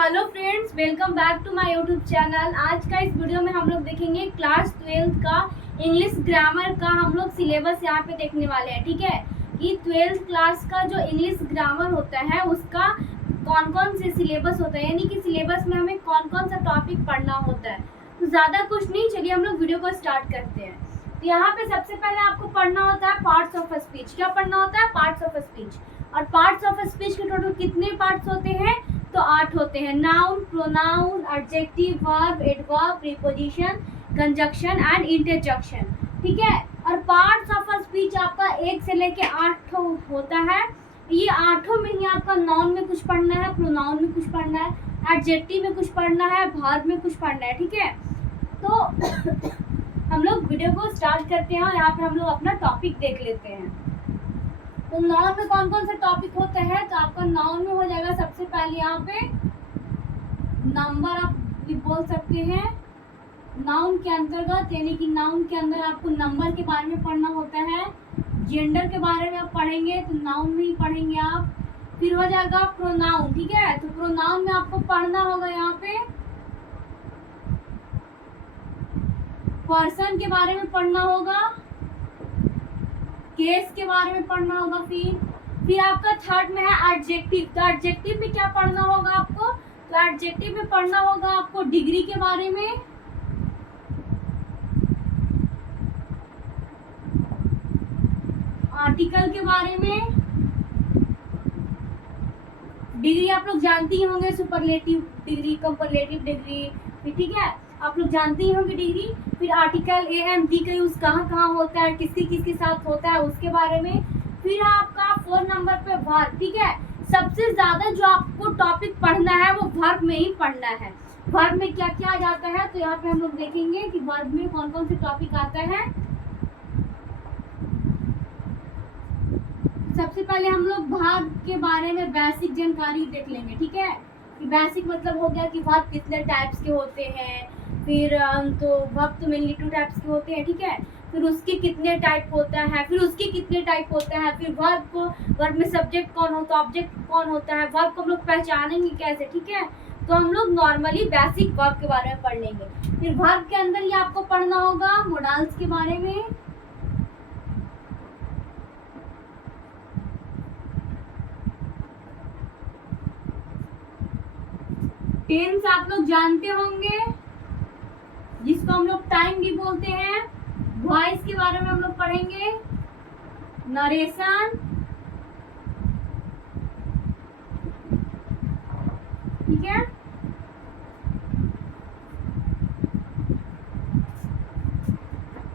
Hello friends, welcome back to my YouTube channel. आज का इस वीडियो में हम लोग देखेंगे क्लास 12 का इंग्लिश ग्रामर का हम लोग सिलेबस यहाँ पे देखने वाले हैं। ठीक है कि 12th क्लास का जो इंग्लिश ग्रामर होता है उसका कौन कौन से सिलेबस होता है, यानी कि सिलेबस में हमें कौन कौन सा टॉपिक पढ़ना होता है। तो ज़्यादा कुछ नहीं, चलिए हम लोग वीडियो को स्टार्ट करते हैं। तो यहाँ पे सबसे पहले आपको पढ़ना होता है पार्ट्स ऑफ स्पीच। क्या पढ़ना होता है? Parts of speech. और पार्ट्स ऑफ स्पीच के टोटल कितने पार्ट्स होते हैं? तो 8 होते हैं। Noun, pronoun, adjective, verb, adverb, preposition, conjunction and interjection. ठीक है। और पार्ट्स ऑफ स्पीच आपका 1 से लेके 8 होता है। ये 8 में ही आपका नाउन में कुछ पढ़ना है, प्रोनाउन में कुछ पढ़ना है, एडजेक्टिव में कुछ पढ़ना है, वर्ब में कुछ पढ़ना है। ठीक है। तो हम लोग वीडियो को स्टार्ट करते हैं और यहाँ पे हम लोग अपना टॉपिक देख लेते हैं। तो नाउन में कौन कौन सा टॉपिक होता है? तो आपका नाउन में हो जाएगा सबसे पहले यहाँ पे नंबर, आप बोल सकते हैं नाउन के अंतर्गत, यानी कि नाउन के अंदर आपको नंबर के बारे में पढ़ना होता है। जेंडर के बारे में आप पढ़ेंगे तो नाउन में ही पढ़ेंगे आप। फिर हो जाएगा प्रोनाउन। ठीक है। तो प्रोनाउन में आपको पढ़ना होगा यहाँ पे पर्सन के बारे में पढ़ना होगा, केस के बारे में पढ़ना होगा। फिर आपका थर्ड में है एडजेक्टिव। तो एडजेक्टिव में क्या पढ़ना होगा आपको? तो एडजेक्टिव में पढ़ना होगा आपको डिग्री के बारे में, आर्टिकल के बारे में। डिग्री आप लोग जानते ही होंगे, सुपरलेटिव डिग्री, कंपरलेटिव डिग्री। ठीक है, आप लोग जानते ही होंगे डिग्री। फिर आर्टिकल ए एंड दी का यूज कहाँ कहाँ होता है, किसके किसके साथ होता है, उसके बारे में। फिर आपका 4 नंबर पे वर्ब। ठीक है। सबसे ज्यादा जो आपको टॉपिक पढ़ना है वो वर्ब में ही पढ़ना है। वर्ब में क्या क्या आ जाता है तो यहाँ पे हम लोग देखेंगे कि वर्ब में कौन कौन से टॉपिक आता है। सबसे पहले हम लोग वर्ब के बारे में बेसिक जानकारी देख लेंगे। ठीक है। कि बेसिक मतलब हो गया कि वर्ब कितने टाइप्स के होते हैं। फिर तो वर्ब तो मेनली 2 टाइप्स के होते हैं। ठीक है। फिर उसके कितने टाइप होता है, फिर उसके कितने टाइप होता है। फिर वर्ब में सब्जेक्ट कौन होता है, ऑब्जेक्ट कौन होता है, वर्ब को हम लोग पहचानेंगे कैसे। ठीक है। तो हम लोग नॉर्मली बेसिक वर्ब के बारे में पढ़ लेंगे। फिर वर्ब के अंदर ही आपको पढ़ना होगा मोडाल्स के बारे में, टेंस आप लोग जानते होंगे जिसको हम लोग टाइम भी बोलते हैं। वॉइस के बारे में हम लोग पढ़ेंगे, नरेशन। ठीक है।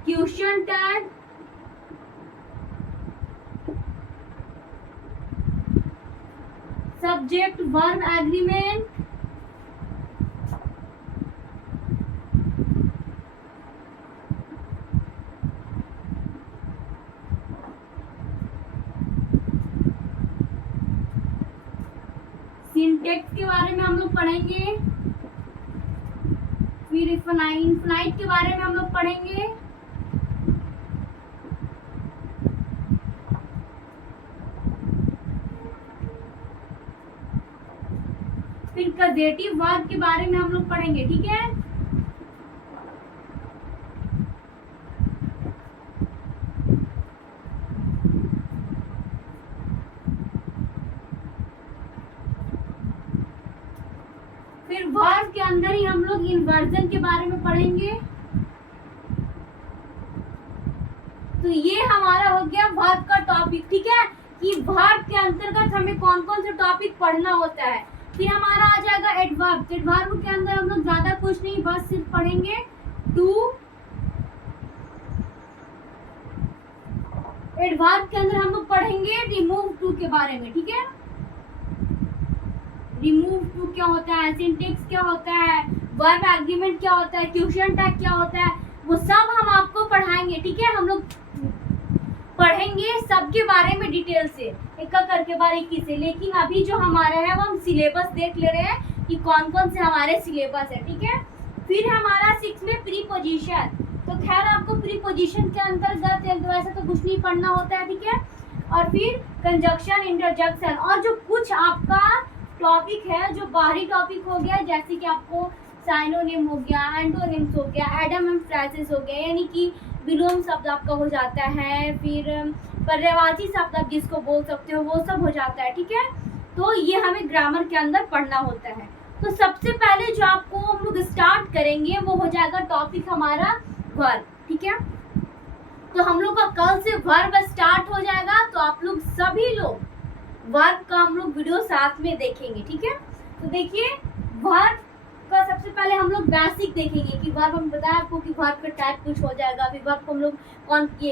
Question tag, subject verb agreement, syntax के बारे में हम लोग पढ़ेंगे। फिर इनफाइनाइट के बारे में हम लोग पढ़ेंगे। फिर कजेटिव वर्ब के बारे में हम लोग पढ़ेंगे। ठीक है। फिर वर्ब के अंदर ही हम लोग इन्वर्जन के बारे में पढ़ेंगे। तो ये हमारा हो गया वर्ब का टॉपिक। ठीक है। कि वर्ब के अंतर्गत हमें कौन कौन से टॉपिक पढ़ना होता है। फिर हमारा आ जाएगा एडवर्ब। एडवर्ब के अंदर हम लोग ज्यादा कुछ नहीं, बस सिर्फ पढ़ेंगे टू। एडवर्ब के अंदर हम लोग पढ़ेंगे रिमूव टू के बारे में। ठीक है। रिमूव टू क्या होता है, सिंटेक्स क्या होता है, वर्ब एग्रीमेंट क्या होता है, क्वेश्चन टैग क्या होता है, वो सब हम आपको पढ़ाएंगे। ठीक है। हम लोग पढ़ेंगे सबके बारे में डिटेल से, एक करके बारीकी से। लेकिन अभी जो हमारा है वो हम सिलेबस देख ले रहे हैं कि कौन कौन से हमारे सिलेबस है। ठीक है। फिर हमारा 6 में प्रीपोजिशन। तो खैर आपको प्रीपोजिशन के अंतर्गत वैसे तो कुछ नहीं पढ़ना होता है। ठीक है। और फिर कंजक्शन, इंटरजेक्शन, और जो कुछ आपका टॉपिक है जो बाहरी टॉपिक हो गया, जैसे कि आपको साइनोनिम हो गया, एंटोनिम्स हो गया, एडम एंड फ्रेजेस हो गया, यानी कि विलोम शब्द आपका हो जाता है, फिर पर्यायवाची शब्द आप जिसको बोल सकते हो वो सब हो जाता है, ठीक है। तो ये हमें ग्रामर के अंदर पढ़ना होता है। तो सबसे पहले जो आपको हम लोग स्टार्ट करेंगे वो हो जाएगा टॉपिक हमारा वर्ब, ठीक है। तो हम लोग का कल से वर्ब स्टार्ट हो जाएगा, तो आप लोग सभी लोग वर्ब का हम लोग वीडियो साथ में देखेंगे, ठीक है। तो देखिए वर्ब का सबसे पहले हम लोग बेसिक देखेंगे कि वर्ब, हम बताया आपको कि वर्ब का टाइप कुछ हो जाएगा, फिर वर्ब को हम लोग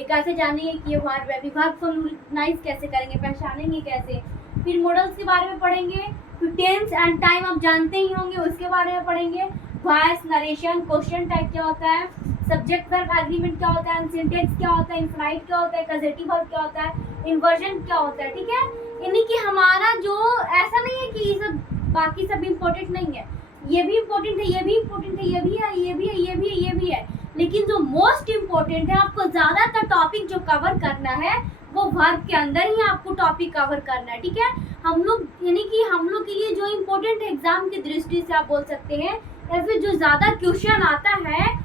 कैसे जानेंगे कि ये वर्ब है, फिर वर्ब को हम लोग रिकॉग्नाइज कैसे करेंगे, पहचानेंगे कैसे, फिर मॉडल्स के बारे में पढ़ेंगे, फिर टेंस एंड टाइम आप जानते ही होंगे उसके बारे में पढ़ेंगे, वॉइस, नरेशन, क्वेश्चन टाइप क्या होता है, सब्जेक्ट वर्ब एग्रीमेंट क्या होता है, सिंटेक्स क्या होता है, इनफाइनाइट क्या होता है, कॉजेटिव वर्ब क्या होता है, इन्वर्जन क्या होता है, ठीक है। यानी कि हमारा जो ऐसा नहीं है कि ये सब बाकी सब इम्पोर्टेंट नहीं है, ये भी इम्पोर्टेंट है, ये भी इम्पोर्टेंट है, ये भी है, ये भी है, ये भी है, ये भी है, लेकिन जो मोस्ट इम्पोर्टेंट है आपको ज़्यादातर टॉपिक जो कवर करना है वो वर्ब के अंदर ही आपको टॉपिक कवर करना है, ठीक है। हम लोग यानी कि हम लोग के लिए जो इम्पोर्टेंट है एग्जाम की दृष्टि से आप बोल सकते हैं, या फिर जो ज़्यादा क्वेश्चन आता है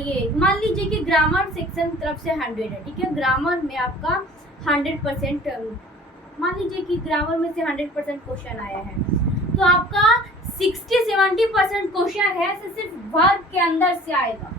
ये मान लीजिए कि ग्रामर सेक्शन तरफ से 100 है, ठीक है। ग्रामर में आपका 100% मान लीजिए कि ग्रामर में से 100% क्वेश्चन आया है, तो आपका 60-70% क्वेश्चन है सिर्फ वर्ब के अंदर से आएगा,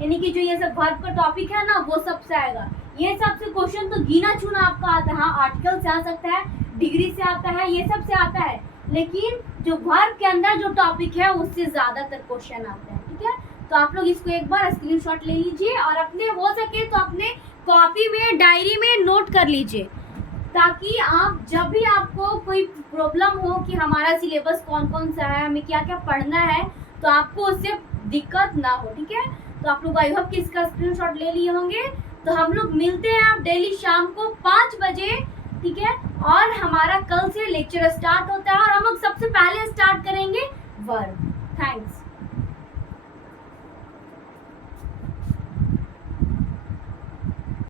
यानी कि जो ये सब वर्ब का टॉपिक है ना वो सब से आएगा। ये सब से क्वेश्चन तो गिना चुना आपका आता है, हाँ आर्टिकल से आ सकता है, डिग्री से आता है, ये सब से आता है, लेकिन जो वर्ब के अंदर जो टॉपिक है उससे ज़्यादातर क्वेश्चन आते हैं, ठीक है। तो आप लोग इसको एक बार स्क्रीनशॉट ले लीजिए और अपने हो सके तो अपने कॉपी में, डायरी में नोट कर लीजिए, ताकि आप जब भी आपको कोई प्रॉब्लम हो कि हमारा सिलेबस कौन कौन सा है, हमें क्या क्या पढ़ना है, तो आपको उससे दिक्कत ना हो, ठीक है। तो आप लोग आई होप कि इसका स्क्रीनशॉट ले लिए होंगे। तो हम लोग मिलते हैं आप डेली शाम को 5 बजे, ठीक है। और हमारा कल से लेक्चर स्टार्ट होता है और हम लोग सबसे पहले स्टार्ट करेंगे वर्ब। थैंक्स।